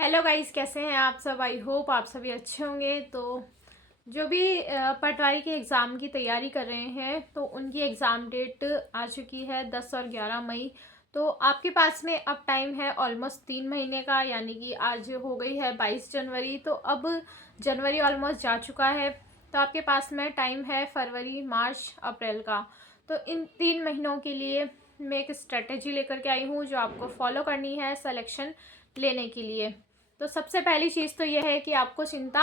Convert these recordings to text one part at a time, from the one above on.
Hello guys, कैसे हैं आप सब। आई होप आप सभी अच्छे होंगे। तो जो भी पटवारी के एग्ज़ाम की तैयारी कर रहे हैं तो उनकी एग्ज़ाम डेट आ चुकी है 10 और 11 मई। तो आपके पास में अब टाइम है ऑलमोस्ट 3 महीने का, यानी कि आज हो गई है 22 जनवरी। तो अब जनवरी ऑलमोस्ट जा चुका है। तो आपके पास में टाइम है फरवरी, मार्च, अप्रैल का। तो इन 3 महीनों के लिए मैं एक स्ट्रेटेजी लेकर के आई हूँ जो आपको फॉलो करनी है सिलेक्शन लेने के लिए। तो सबसे पहली चीज़ तो यह है कि आपको चिंता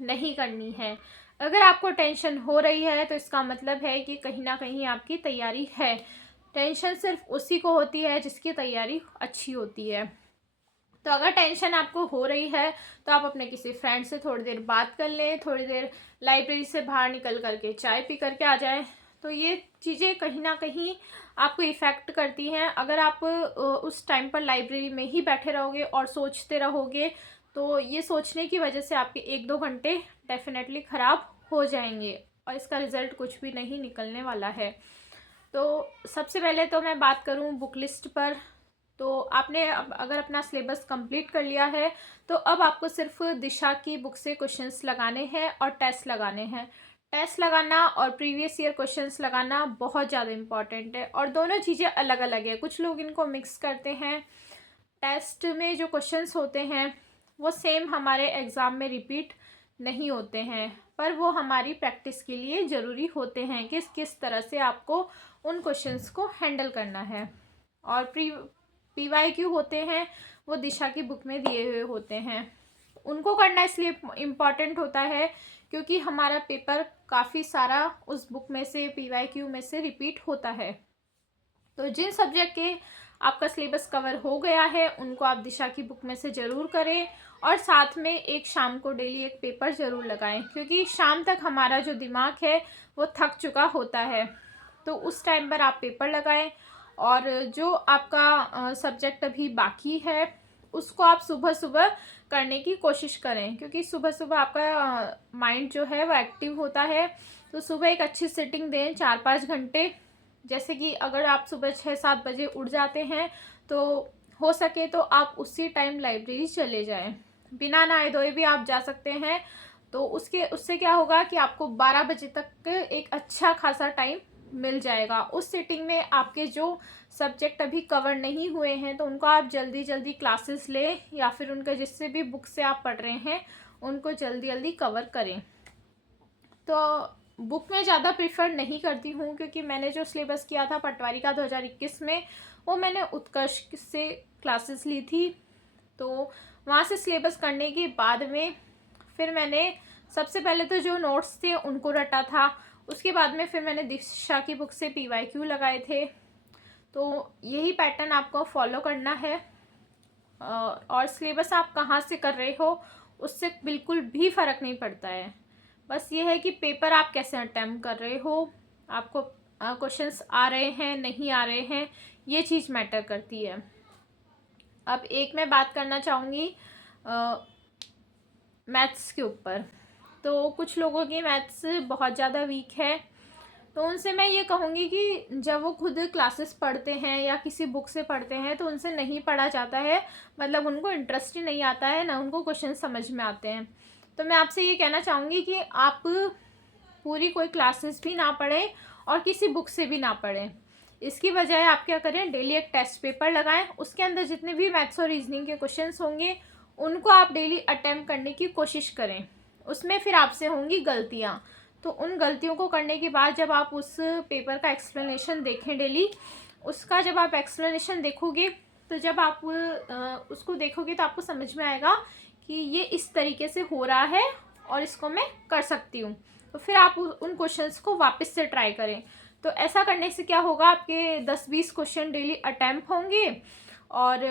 नहीं करनी है। अगर आपको टेंशन हो रही है तो इसका मतलब है कि कहीं ना कहीं आपकी तैयारी है। टेंशन सिर्फ उसी को होती है जिसकी तैयारी अच्छी होती है। तो अगर टेंशन आपको हो रही है तो आप अपने किसी फ्रेंड से थोड़ी देर बात कर लें, थोड़ी देर लाइब्रेरी से बाहर निकल करके चाय पी करके आ जाएं। तो ये चीज़ें कहीं ना कहीं आपको इफ़ेक्ट करती हैं। अगर आप उस टाइम पर लाइब्रेरी में ही बैठे रहोगे और सोचते रहोगे तो ये सोचने की वजह से आपके 1-2 घंटे डेफिनेटली ख़राब हो जाएंगे और इसका रिज़ल्ट कुछ भी नहीं निकलने वाला है। तो सबसे पहले तो मैं बात करूं बुक लिस्ट पर। तो आपने अगर अपना सिलेबस कंप्लीट कर लिया है तो अब आपको सिर्फ दिशा की बुक से क्वेश्चंस लगाने हैं और टेस्ट लगाने हैं। टेस्ट लगाना और प्रीवियस ईयर क्वेश्चंस लगाना बहुत ज़्यादा इम्पॉर्टेंट है और दोनों चीज़ें अलग अलग है। कुछ लोग इनको मिक्स करते हैं। टेस्ट में जो क्वेश्चंस होते हैं वो सेम हमारे एग्ज़ाम में रिपीट नहीं होते हैं, पर वो हमारी प्रैक्टिस के लिए ज़रूरी होते हैं कि किस तरह से आपको उन क्वेश्चंस को हैंडल करना है। और PYQ होते हैं वो दिशा की बुक में दिए हुए होते हैं। उनको करना इसलिए इम्पॉर्टेंट होता है क्योंकि हमारा पेपर काफ़ी सारा उस बुक में से PYQ में से रिपीट होता है। तो जिन सब्जेक्ट के आपका सिलेबस कवर हो गया है उनको आप दिशा की बुक में से ज़रूर करें और साथ में एक शाम को डेली एक पेपर ज़रूर लगाएं, क्योंकि शाम तक हमारा जो दिमाग है वो थक चुका होता है। तो उस टाइम पर आप पेपर लगाएं और जो आपका सब्जेक्ट अभी बाकी है उसको आप सुबह सुबह करने की कोशिश करें, क्योंकि सुबह सुबह आपका माइंड जो है वो एक्टिव होता है। तो सुबह एक अच्छी सिटिंग दें 4-5 घंटे। जैसे कि अगर आप सुबह 6-7 बजे उठ जाते हैं तो हो सके तो आप उसी टाइम लाइब्रेरी चले जाएं। बिना नहाए धोए भी आप जा सकते हैं। तो उससे क्या होगा कि आपको 12 बजे तक एक अच्छा खासा टाइम मिल जाएगा। उस सिटिंग में आपके जो सब्जेक्ट अभी कवर नहीं हुए हैं तो उनको आप जल्दी जल्दी क्लासेस लें या फिर उनका जिससे भी बुक से आप पढ़ रहे हैं उनको जल्दी जल्दी कवर करें। तो बुक में ज़्यादा प्रिफर नहीं करती हूँ, क्योंकि मैंने जो सिलेबस किया था पटवारी का 2021 में वो मैंने उत्कर्ष से क्लासेस ली थी। तो वहाँ से सिलेबस करने के बाद में फिर मैंने सबसे पहले तो जो नोट्स थे उनको रटा था। उसके बाद में फिर मैंने दिशा की बुक से PYQ लगाए थे। तो यही पैटर्न आपको फॉलो करना है। और सिलेबस आप कहाँ से कर रहे हो उससे बिल्कुल भी फ़र्क नहीं पड़ता है। बस ये है कि पेपर आप कैसे अटेम्प्ट कर रहे हो, आपको क्वेश्चंस आ रहे हैं नहीं आ रहे हैं, ये चीज़ मैटर करती है। अब एक मैं बात करना चाहूँगी मैथ्स के ऊपर। तो कुछ लोगों की मैथ्स बहुत ज़्यादा वीक है, तो उनसे मैं ये कहूँगी कि जब वो खुद क्लासेस पढ़ते हैं या किसी बुक से पढ़ते हैं तो उनसे नहीं पढ़ा जाता है, मतलब उनको इंटरेस्ट ही नहीं आता है, ना उनको क्वेश्चन समझ में आते हैं। तो मैं आपसे ये कहना चाहूँगी कि आप पूरी कोई क्लासेस भी ना पढ़ें और किसी बुक से भी ना पढ़ें। इसकी बजाय आप क्या करें, डेली एक टेस्ट पेपर लगाएं। उसके अंदर जितने भी मैथ्स और रीजनिंग के क्वेश्चंस होंगे उनको आप डेली अटेम्प्ट करने की कोशिश करें। उसमें फिर आपसे होंगी गलतियाँ, तो उन गलतियों को करने के बाद जब आप उस पेपर का एक्सप्लेनेशन देखें डेली, उसका जब आप एक्सप्लेनेशन देखोगे तो जब आप उसको देखोगे तो आपको समझ में आएगा कि ये इस तरीके से हो रहा है और इसको मैं कर सकती हूँ। तो फिर आप उन क्वेश्चंस को वापस से ट्राई करें। तो ऐसा करने से क्या होगा, आपके 10-20 क्वेश्चन डेली अटैम्प्ट होंगे और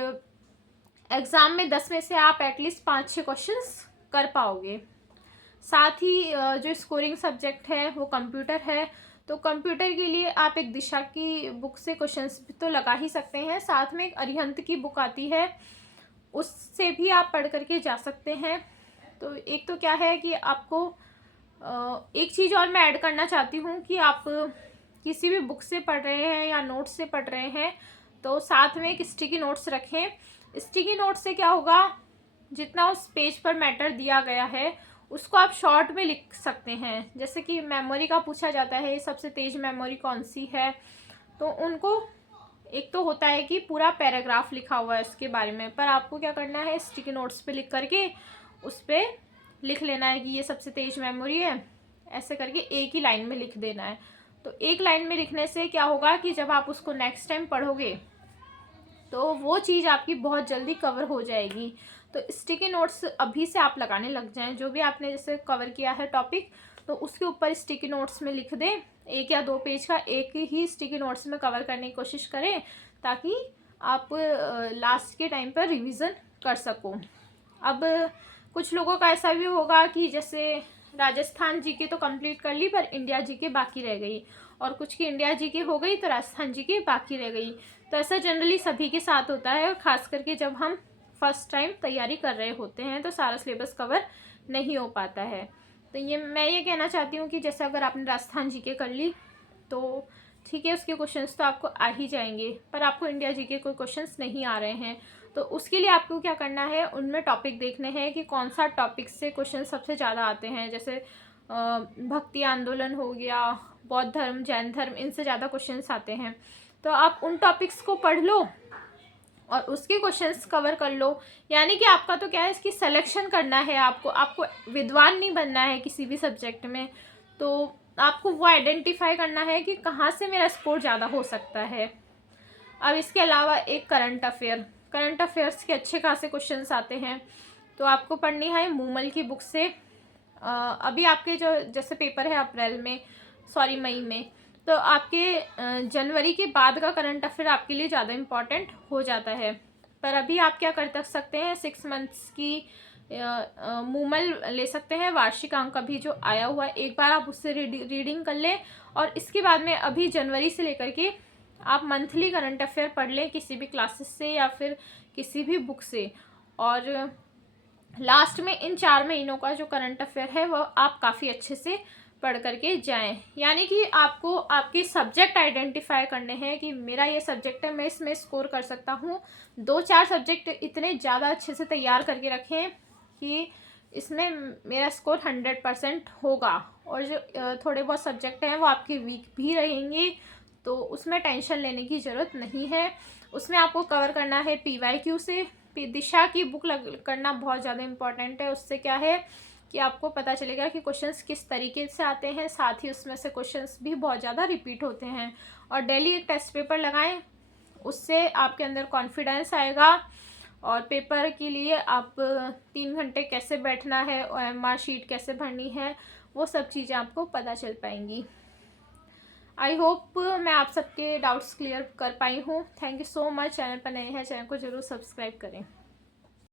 एग्ज़ाम में 10 में से आप एटलीस्ट 5-6 क्वेश्चंस कर पाओगे। साथ ही जो स्कोरिंग सब्जेक्ट है वो कंप्यूटर है। तो कंप्यूटर के लिए आप एक दिशा की बुक से क्वेश्चंस तो लगा ही सकते हैं, साथ में एक अरिहंत की बुक आती है उससे भी आप पढ़ करके जा सकते हैं। तो एक तो क्या है कि आपको एक चीज़ और मैं ऐड करना चाहती हूँ कि आप किसी भी बुक से पढ़ रहे हैं या नोट्स से पढ़ रहे हैं तो साथ में एक स्टिकी नोट्स रखें। स्टिकी नोट्स से क्या होगा, जितना उस पेज पर मैटर दिया गया है उसको आप शॉर्ट में लिख सकते हैं। जैसे कि मेमोरी का पूछा जाता है, सबसे तेज मेमोरी कौन सी है, तो उनको एक तो होता है कि पूरा पैराग्राफ लिखा हुआ है उसके बारे में, पर आपको क्या करना है, स्टिकी नोट्स पे लिख करके उस पर लिख लेना है कि ये सबसे तेज मेमोरी है, ऐसे करके एक ही लाइन में लिख देना है। तो एक लाइन में लिखने से क्या होगा कि जब आप उसको नेक्स्ट टाइम पढ़ोगे तो वो चीज़ आपकी बहुत जल्दी कवर हो जाएगी। तो स्टिकी नोट्स अभी से आप लगाने लग जाएं, जो भी आपने जैसे कवर किया है टॉपिक तो उसके ऊपर स्टिकी नोट्स में लिख दें। 1 या 2 पेज का एक ही स्टिकी नोट्स में कवर करने की कोशिश करें, ताकि आप लास्ट के टाइम पर रिवीजन कर सको। अब कुछ लोगों का ऐसा भी होगा कि जैसे राजस्थान जीके तो कंप्लीट कर ली पर इंडिया जीके बाकी रह गई, और कुछ की इंडिया जीके हो गई तो राजस्थान जीके बाकी रह गई। तो ऐसा जनरली सभी के साथ होता है, और ख़ास करके जब हम फर्स्ट टाइम तैयारी कर रहे होते हैं तो सारा सिलेबस कवर नहीं हो पाता है। तो मैं ये कहना चाहती हूँ कि जैसे अगर आपने राजस्थान जीके कर ली तो ठीक है, उसके क्वेश्चंस तो आपको आ ही जाएंगे, पर आपको इंडिया जीके कोई क्वेश्चंस नहीं आ रहे हैं, तो उसके लिए आपको क्या करना है, उनमें टॉपिक देखने हैं कि कौन सा टॉपिक से क्वेश्चन सबसे ज़्यादा आते हैं। जैसे भक्ति आंदोलन हो गया, बौद्ध धर्म, जैन धर्म, इनसे ज़्यादा क्वेश्चंस आते हैं। तो आप उन टॉपिक्स को पढ़ लो और उसके क्वेश्चंस कवर कर लो। यानी कि आपका तो क्या है, इसकी सिलेक्शन करना है, आपको विद्वान नहीं बनना है किसी भी सब्जेक्ट में। तो आपको वो आइडेंटिफाई करना है कि कहाँ से मेरा स्कोर ज़्यादा हो सकता है। अब इसके अलावा एक करंट अफेयर्स के अच्छे खासे क्वेश्चंस आते हैं, तो आपको पढ़नी है मूमल की बुक से। अभी आपके जो जैसे पेपर है अप्रैल में, मई में, तो आपके जनवरी के बाद का करंट अफेयर आपके लिए ज़्यादा इम्पॉर्टेंट हो जाता है। पर अभी आप क्या कर सकते हैं, 6 मंथ्स की मूमल ले सकते हैं, वार्षिक अंक अभी जो आया हुआ है, एक बार आप उससे रीडिंग कर लें, और इसके बाद में अभी जनवरी से लेकर के आप मंथली करंट अफेयर पढ़ लें किसी भी क्लासेस से या फिर किसी भी बुक से। और लास्ट में इन 4 महीनों का जो करंट अफेयर है वो आप काफ़ी अच्छे से पढ़ करके जाएं। यानी कि आपको आपके सब्जेक्ट आइडेंटिफाई करने हैं कि मेरा ये सब्जेक्ट है, मैं इसमें स्कोर कर सकता हूँ। 2-4 सब्जेक्ट इतने ज़्यादा अच्छे से तैयार करके रखें कि इसमें मेरा स्कोर 100% होगा। और जो थोड़े बहुत सब्जेक्ट हैं वो आपके वीक भी रहेंगे, तो उसमें टेंशन लेने की ज़रूरत नहीं है। उसमें आपको कवर करना है PYQ से। दिशा की बुक करना बहुत ज़्यादा इम्पॉर्टेंट है। उससे क्या है कि आपको पता चलेगा कि क्वेश्चंस किस तरीके से आते हैं, साथ ही उसमें से क्वेश्चंस भी बहुत ज़्यादा रिपीट होते हैं। और डेली एक टेस्ट पेपर लगाएं, उससे आपके अंदर कॉन्फिडेंस आएगा। और पेपर के लिए आप 3 घंटे कैसे बैठना है, OMR शीट कैसे भरनी है, वो सब चीज़ें आपको पता चल पाएंगी। आई होप मैं आप सबके डाउट्स क्लियर कर पाई हूँ। Thank you so much. Channel पर नए हैं, चैनल को ज़रूर सब्सक्राइब करें।